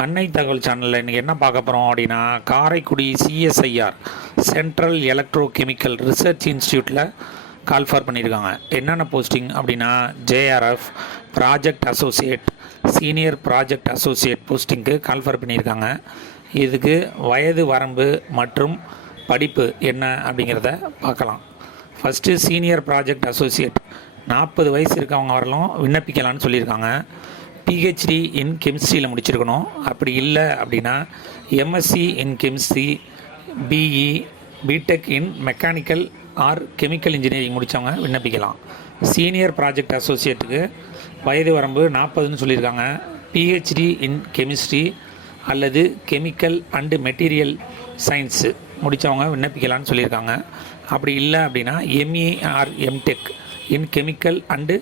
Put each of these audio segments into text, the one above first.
அன்னை தகவல் சேனலில் இன்றைக்கி என்ன பார்க்க போகிறோம் அப்படின்னா, Karaikudi CSIR central electrochemical research இன்ஸ்டியூட்டில் கால்ஃபார் பண்ணியிருக்காங்க. என்னென்ன போஸ்டிங் அப்படின்னா, JRF project associate, senior project associate போஸ்டிங்க்கு கால்ஃபார் பண்ணியிருக்காங்க. இதுக்கு வயது வரம்பு மற்றும் படிப்பு என்ன அப்படிங்கிறத பார்க்கலாம். ஃபஸ்ட்டு சீனியர் ப்ராஜெக்ட் அசோசியேட் 40 வயசு இருக்கவங்க வரலாம் விண்ணப்பிக்கலான்னு சொல்லியிருக்காங்க. பிஹெச்டி இன் கெமிஸ்ட்ரியில் முடிச்சிருக்கணும். அப்படி இல்லை அப்படின்னா MSc in chemistry, BE, BTech in mechanical or chemical engineering முடித்தவங்க விண்ணப்பிக்கலாம். சீனியர் ப்ராஜெக்ட் அசோசியேட்டுக்கு வயது வரம்பு 40ன்னு சொல்லியிருக்காங்க. பிஹெச்டி இன் கெமிஸ்ட்ரி அல்லது கெமிக்கல் அண்டு மெட்டீரியல் சயின்ஸு முடித்தவங்க விண்ணப்பிக்கலான்னு சொல்லியிருக்காங்க. அப்படி இல்லை அப்படின்னா ME or MTech in chemical and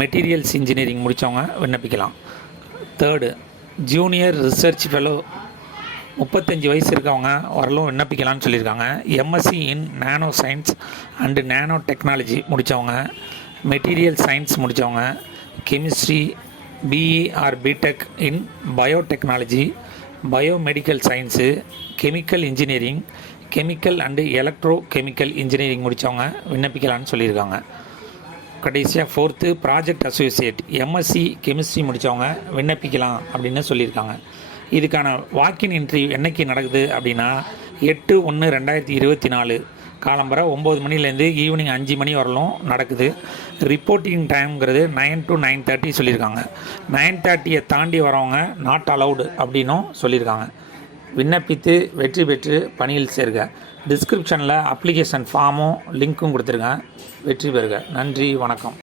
materials engineering முடித்தவங்க விண்ணப்பிக்கலாம். தேர்டு, ஜூனியர் ரிசர்ச் ஃபெலோ 35 வயசு இருக்கவங்க வரலும் விண்ணப்பிக்கலாம்னு சொல்லியிருக்காங்க. MSc in nanoscience and nanotechnology முடித்தவங்க, மெட்டீரியல் சயின்ஸ் முடித்தவங்க, chemistry, BE or BTech in biotechnology, biomedical science, chemical engineering, chemical and electrochemical engineering முடித்தவங்க விண்ணப்பிக்கலான்னு சொல்லியிருக்காங்க. கடைசியாக fourth, project associate MSc chemistry முடித்தவங்க விண்ணப்பிக்கலாம் அப்படின்னு சொல்லியிருக்காங்க. இதுக்கான வாக்கின் இன்டர்வியூ என்றைக்கு நடக்குது அப்படின்னா 8/1/2024 காலம்பரை 9 மணிலேருந்து ஈவினிங் 5 மணி வரலும் நடக்குது. ரிப்போர்ட்டிங் டைம்ங்கிறது 9 to 9:30 சொல்லியிருக்காங்க. 9:30 தாண்டி வரவங்க நாட் அலவுடு அப்படின்னும் சொல்லியிருக்காங்க. விண்ணப்பித்து வெற்றி பெற்று பணியில் சேருக. டிஸ்கிரிப்ஷனில் அப்ளிகேஷன் ஃபார்மும் லிங்க்கும் கொடுத்துருங்க. வெற்றி பெறுக. நன்றி, வணக்கம்.